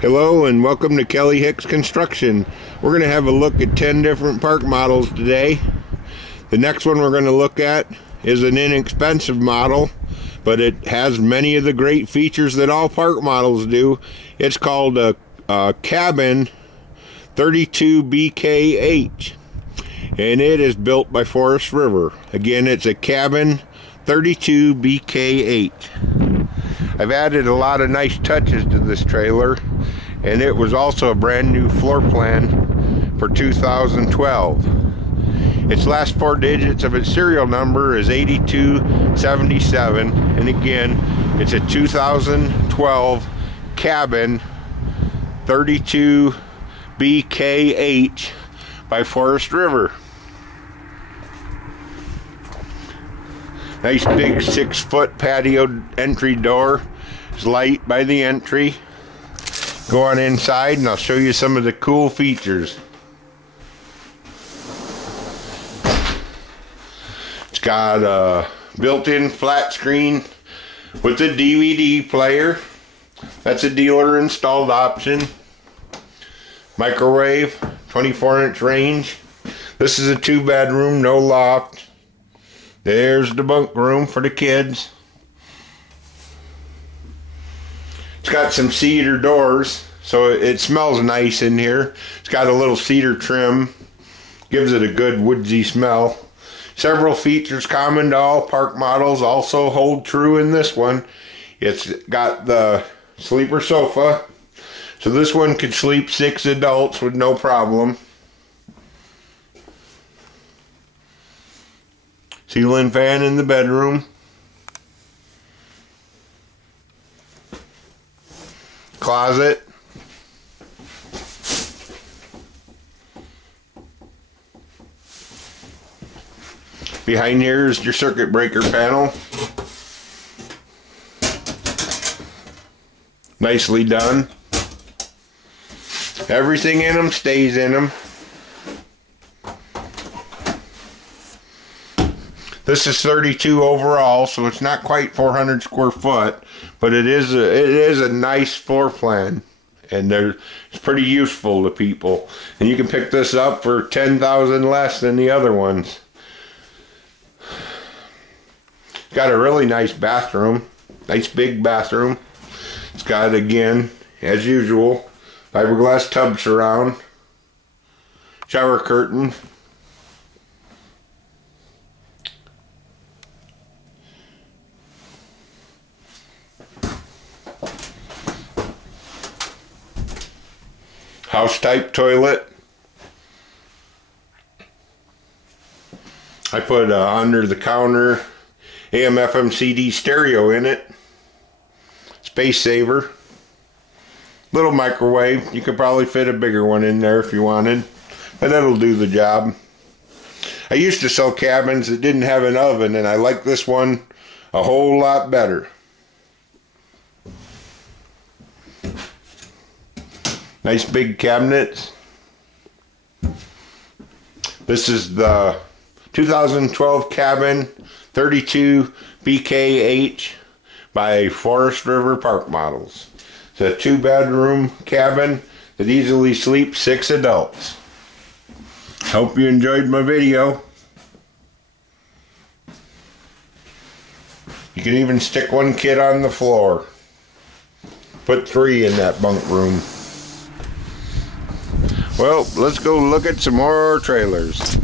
Hello and welcome to Kelly Hicks Construction. We're going to have a look at 10 different park models today. The next one we're going to look at is an inexpensive model, but it has many of the great features that all park models do. It's called a Cabin 32BKH, and it is built by Forest River. Again, it's a Cabin 32BKH. I've added a lot of nice touches to this trailer, and it was also a brand new floor plan for 2012. Its last four digits of its serial number is 8277, and again, it's a 2012 Cabin 32BKH by Forest River. Nice big 6-foot patio entry door. It's light by the entry. Go on inside and I'll show you some of the cool features. It's got a built-in flat screen with a DVD player. That's a dealer installed option. Microwave, 24-inch range. This is a 2-bedroom, no loft. There's the bunk room for the kids. It's got some cedar doors, so it smells nice in here. It's got a little cedar trim, gives it a good woodsy smell. Several features common to all park models also hold true in this one. It's got the sleeper sofa, so this one could sleep 6 adults with no problem. Ceiling fan in the bedroom. Closet. Behind here is your circuit breaker panel. Nicely done. Everything in them stays in them. This is 32 overall, so it's not quite 400 square foot, but it is a nice floor plan, and it's pretty useful to people. And you can pick this up for $10,000 less than the other ones. It's got a really nice bathroom, nice big bathroom. It's got, again, as usual, fiberglass tub surround, shower curtain. House type toilet. I put under the counter AM/FM CD stereo in it. Space saver. Little microwave. You could probably fit a bigger one in there if you wanted, but that'll do the job. I used to sell cabins that didn't have an oven, and I like this one a whole lot better. Nice big cabinets. This is the 2012 Cabin 32BKH by Forest River Park Models. It's a 2-bedroom cabin that easily sleeps 6 adults. Hope you enjoyed my video. You can even stick one kid on the floor. Put 3 in that bunk room. Well, let's go look at some more trailers.